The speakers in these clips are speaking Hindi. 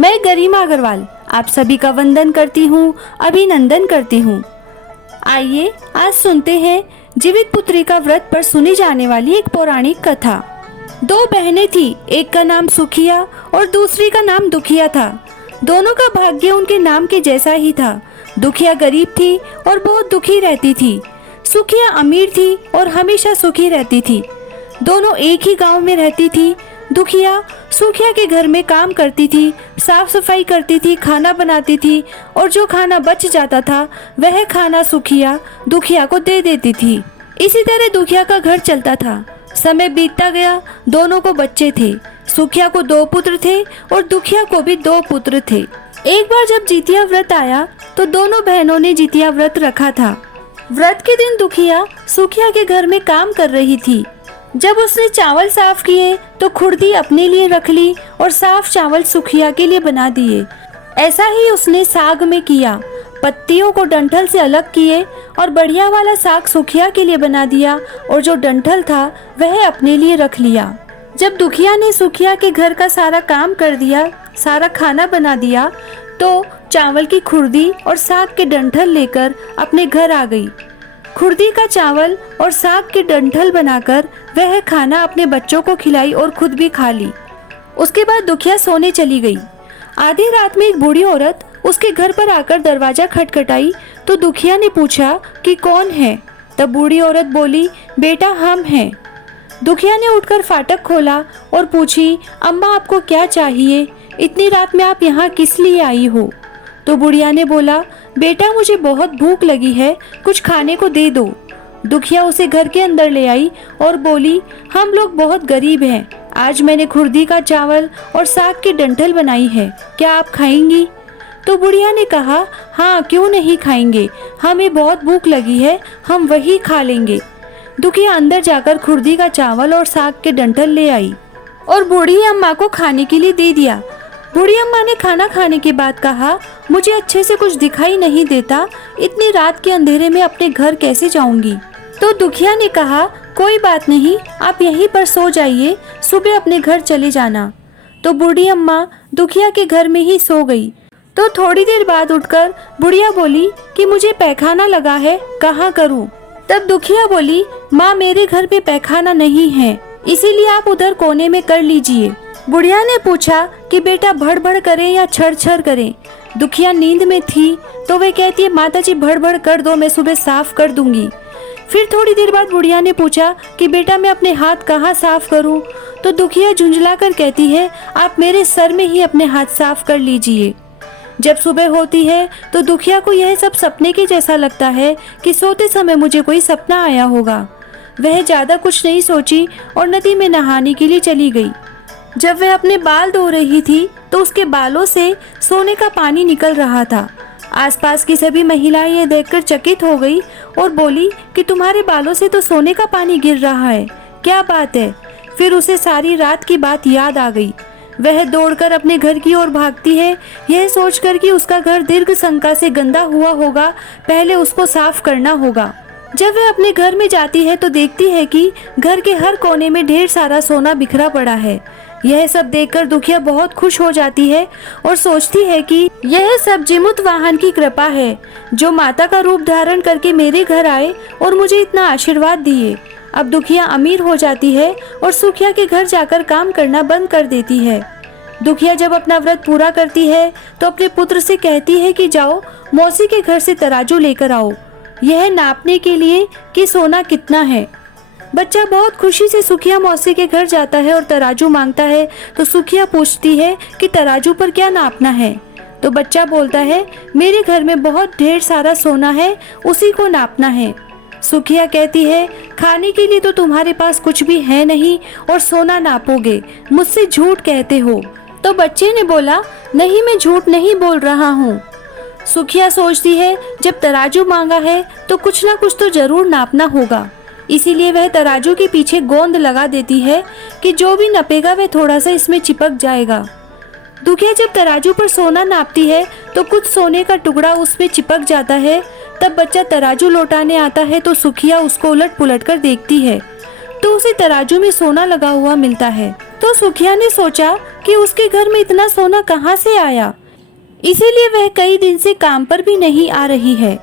मैं गरिमा अग्रवाल आप सभी का वंदन करती हूँ, अभिनंदन करती हूँ। आइए आज सुनते हैं जीवित पुत्री का व्रत पर सुनी जाने वाली एक पौराणिक कथा। दो बहनें थी, एक का नाम सुखिया और दूसरी का नाम दुखिया था। दोनों का भाग्य उनके नाम के जैसा ही था। दुखिया गरीब थी और बहुत दुखी रहती थी। सुखिया अमीर थी और हमेशा सुखी रहती थी। दोनों एक ही गांव में रहती थी। दुखिया सुखिया के घर में काम करती थी, साफ सफाई करती थी, खाना बनाती थी और जो खाना बच जाता था वह खाना सुखिया दुखिया को दे देती थी। इसी तरह दुखिया का घर चलता था। समय बीतता गया, दोनों को बच्चे थे। सुखिया को 2 पुत्र थे और दुखिया को भी 2 पुत्र थे। एक बार जब जितिया व्रत आया तो दोनों बहनों ने जितिया व्रत रखा था। व्रत के दिन दुखिया सुखिया के घर में काम कर रही थी। जब उसने चावल साफ किए तो खुर्दी अपने लिए रख ली और साफ चावल सुखिया के लिए बना दिए। ऐसा ही उसने साग में किया। पत्तियों को डंठल से अलग किए और बढ़िया वाला साग सुखिया के लिए बना दिया और जो डंठल था वह अपने लिए रख लिया। जब दुखिया ने सुखिया के घर का सारा काम कर दिया, सारा खाना बना दिया, तो चावल की खुर्दी और साग के डंठल लेकर अपने घर आ गई। खुर्दी का चावल और साग के डंठल बनाकर वह खाना अपने बच्चों को खिलाई और खुद भी खा ली। उसके बाद दुखिया सोने चली गई। आधी रात में एक बूढ़ी औरत उसके घर पर आकर दरवाजा खटखटाई तो दुखिया ने पूछा कि कौन है। तब बूढ़ी औरत बोली, बेटा हम हैं। दुखिया ने उठकर फाटक खोला और पूछी, अम्मा आपको क्या चाहिए? इतनी रात में आप यहाँ किस लिए आई हो? तो बुढ़िया ने बोला, बेटा मुझे बहुत भूख लगी है, कुछ खाने को दे दो। दुखिया उसे घर के अंदर ले आई और बोली, हम लोग बहुत गरीब हैं। आज मैंने खुर्दी का चावल और साग की डंठल बनाई है, क्या आप खाएंगी? तो बुढ़िया ने कहा, हाँ क्यों नहीं खाएंगे, हमें बहुत भूख लगी है, हम वही खा लेंगे। दुखिया अंदर जाकर खुर्दी का चावल और साग के डंठल ले आई और बूढ़ी अम्मा को खाने के लिए दे दिया। बूढ़ी अम्मा ने खाना खाने के बाद कहा, मुझे अच्छे से कुछ दिखाई नहीं देता, इतनी रात के अंधेरे में अपने घर कैसे जाऊंगी? तो दुखिया ने कहा, कोई बात नहीं, आप यहीं पर सो जाइए, सुबह अपने घर चले जाना। तो बूढ़ी अम्मा दुखिया के घर में ही सो गई। तो थोड़ी देर बाद उठकर बुढ़िया बोली कि मुझे पैखाना लगा है, कहाँ करूँ? तब दुखिया बोली, माँ मेरे घर पे पैखाना नहीं है, इसीलिए आप उधर कोने में कर लीजिए। बुढ़िया ने पूछा कि बेटा भड़ भड़ करें या छड़ छड़ करें? दुखिया नींद में थी तो वह कहती है, माताजी भड़ भड़ कर दो, मैं सुबह साफ कर दूंगी। फिर थोड़ी देर बाद बुढ़िया ने पूछा कि बेटा मैं अपने हाथ कहाँ साफ करूं? तो दुखिया झुंझला कर कहती है, आप मेरे सर में ही अपने हाथ साफ कर लीजिए। जब सुबह होती है तो दुखिया को यह सब सपने के जैसा लगता है कि सोते समय मुझे कोई सपना आया होगा। वह ज्यादा कुछ नहीं सोची और नदी में नहाने के लिए चली गई। जब वह अपने बाल धो रही थी तो उसके बालों से सोने का पानी निकल रहा था। आसपास की सभी महिलाएं यह देखकर चकित हो गई और बोली कि तुम्हारे बालों से तो सोने का पानी गिर रहा है, क्या बात है? फिर उसे सारी रात की बात याद आ गई। वह दौड़कर अपने घर की ओर भागती है, यह सोचकर कि उसका घर दीर्घ शंका से गंदा हुआ होगा, पहले उसको साफ करना होगा। जब वह अपने घर में जाती है तो देखती है कि घर के हर कोने में ढेर सारा सोना बिखरा पड़ा है। यह सब देखकर दुखिया बहुत खुश हो जाती है और सोचती है कि यह सब जिमुत वाहन की कृपा है, जो माता का रूप धारण करके मेरे घर आए और मुझे इतना आशीर्वाद दिए। अब दुखिया अमीर हो जाती है और सुखिया के घर जाकर काम करना बंद कर देती है। दुखिया जब अपना व्रत पूरा करती है तो अपने पुत्र से कहती है कि जाओ मौसी के घर से तराजू लेकर आओ, यह नापने के लिए कि सोना कितना है। बच्चा बहुत खुशी से सुखिया मौसी के घर जाता है और तराजू मांगता है तो सुखिया पूछती है कि तराजू पर क्या नापना है? तो बच्चा बोलता है, मेरे घर में बहुत ढेर सारा सोना है, उसी को नापना है। सुखिया कहती है, खाने के लिए तो तुम्हारे पास कुछ भी है नहीं और सोना नापोगे, मुझसे झूठ कहते हो। तो बच्चे ने बोला, नहीं मैं झूठ नहीं बोल रहा हूँ। सुखिया सोचती है, जब तराजू मांगा है तो कुछ ना कुछ तो जरूर नापना होगा, इसीलिए वह तराजू के पीछे गोंद लगा देती है कि जो भी नपेगा वह थोड़ा सा इसमें चिपक जाएगा। दुखिया जब तराजू पर सोना नापती है तो कुछ सोने का टुकड़ा उसमें चिपक जाता है। तब बच्चा तराजू लौटाने आता है तो सुखिया उसको उलट पुलट कर देखती है तो उसे तराजू में सोना लगा हुआ मिलता है। तो सुखिया ने सोचा कि उसके घर में इतना सोना कहाँ से आया, इसीलिए वह कई दिन से काम पर भी नहीं आ रही है।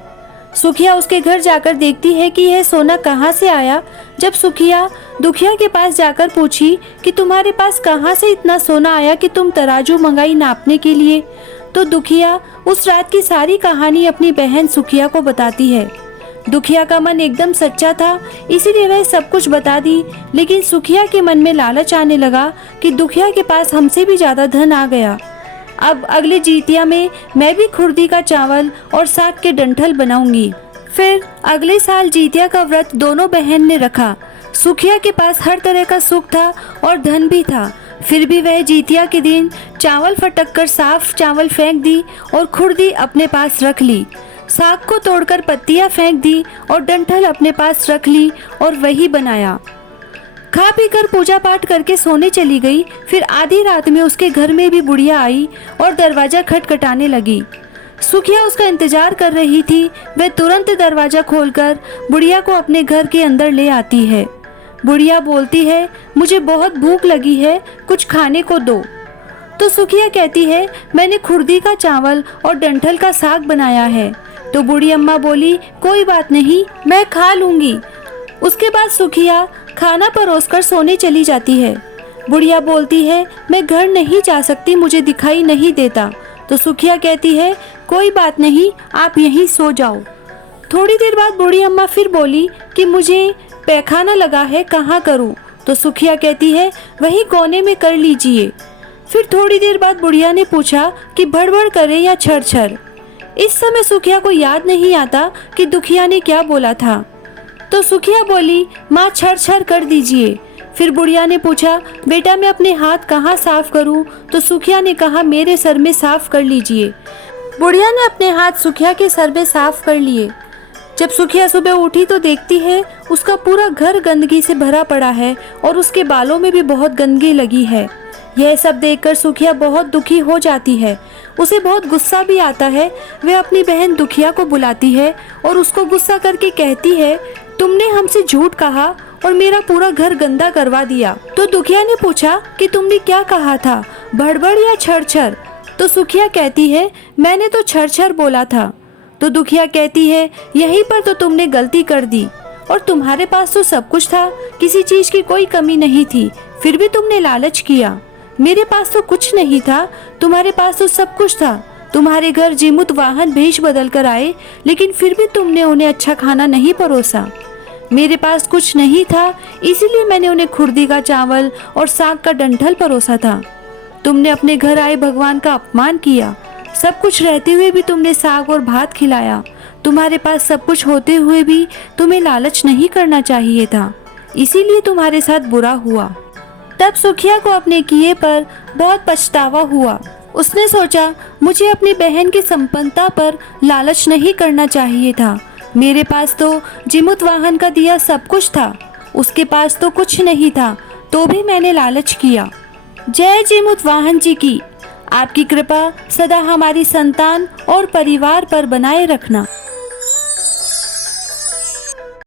सुखिया उसके घर जाकर देखती है कि यह सोना कहाँ से आया। जब सुखिया दुखिया के पास जाकर पूछी कि तुम्हारे पास कहाँ से इतना सोना आया कि तुम तराजू मंगाई नापने के लिए, तो दुखिया उस रात की सारी कहानी अपनी बहन सुखिया को बताती है। दुखिया का मन एकदम सच्चा था, इसीलिए वह सब कुछ बता दी। लेकिन सुखिया के मन में लालच आने लगा कि दुखिया के पास हमसे भी ज्यादा धन आ गया। अब अगले जितिया में मैं भी खुर्दी का चावल और साग के डंठल बनाऊंगी। फिर अगले साल जितिया का व्रत दोनों बहन ने रखा। सुखिया के पास हर तरह का सुख था और धन भी था, फिर भी वह जितिया के दिन चावल फटक कर साफ चावल फेंक दी और खुर्दी अपने पास रख ली। साग को तोड़कर पत्तियां फेंक दी और डंठल अपने पास रख ली और वही बनाया। खा पी कर पूजा पाठ करके सोने चली गई। फिर आधी रात में उसके घर में भी बुढ़िया आई और दरवाजा खटखटाने लगी। सुखिया उसका इंतजार कर रही थी। वह तुरंत दरवाजा खोलकर बुढ़िया को अपने घर के अंदर ले आती है। बुढ़िया बोलती है, मुझे बहुत भूख लगी है, कुछ खाने को दो। तो सुखिया कहती है, मैंने खुर्दी का चावल और डंठल का साग बनाया है। तो बूढ़ी अम्मा बोली, कोई बात नहीं, मैं खा लूंगी। उसके बाद सुखिया खाना परोसकर सोने चली जाती है। बुढ़िया बोलती है, मैं घर नहीं जा सकती, मुझे दिखाई नहीं देता। तो सुखिया कहती है, कोई बात नहीं, आप यहीं सो जाओ। थोड़ी देर बाद बूढ़ी अम्मा फिर बोली कि मुझे पैखाना लगा है, कहाँ करूँ? तो सुखिया कहती है, वही कोने में कर लीजिए। फिर थोड़ी देर बाद बुढ़िया ने पूछा कि भड़बड़ करे या छर छर। इस समय सुखिया को याद नहीं आता कि दुखिया ने क्या बोला था। तो सुखिया बोली, माँ छर छर कर दीजिए। फिर बुढ़िया ने पूछा, बेटा मैं अपने हाथ कहाँ साफ करूँ? तो सुखिया ने कहा, मेरे सर में साफ कर लीजिए। बुढ़िया ने अपने हाथ सुखिया के सर में साफ कर लिए। जब सुखिया सुबह उठी तो देखती है उसका पूरा घर गंदगी से भरा पड़ा है और उसके बालों में भी बहुत गंदगी लगी है। यह सब देखकर सुखिया बहुत दुखी हो जाती है। उसे बहुत गुस्सा भी आता है। वह अपनी बहन दुखिया को बुलाती है और उसको गुस्सा करके कहती है, तुमने हमसे झूठ कहा और मेरा पूरा घर गंदा करवा दिया। तो दुखिया ने पूछा कि तुमने क्या कहा था, भड़बड़ या छर छर? तो सुखिया कहती है, मैंने तो छर छर बोला था। तो दुखिया कहती है, यहीं पर तो तुमने गलती कर दी, और तुम्हारे पास तो सब कुछ था, किसी चीज की कोई कमी नहीं थी, फिर भी तुमने लालच किया। मेरे पास तो कुछ नहीं था, तुम्हारे पास तो सब कुछ था। तुम्हारे घर जीमुत वाहन भेष बदल कर आए, लेकिन फिर भी तुमने उन्हें अच्छा खाना नहीं परोसा। मेरे पास कुछ नहीं था, इसीलिए मैंने उन्हें खुर्दी का चावल और साग का डंठल परोसा था। तुमने अपने घर आए भगवान का अपमान किया। सब कुछ रहते हुए भी तुमने साग और भात खिलाया। तुम्हारे पास सब कुछ होते हुए भी तुम्हें लालच नहीं करना चाहिए था, इसीलिए तुम्हारे साथ बुरा हुआ। तब सुखिया को अपने किए पर बहुत पछतावा हुआ। उसने सोचा, मुझे अपनी बहन की संपन्नता पर लालच नहीं करना चाहिए था। मेरे पास तो जीमुत वाहन का दिया सब कुछ था, उसके पास तो कुछ नहीं था, तो भी मैंने लालच किया। जय जीमुत वाहन जी की। आपकी कृपा सदा हमारी संतान और परिवार पर बनाए रखना।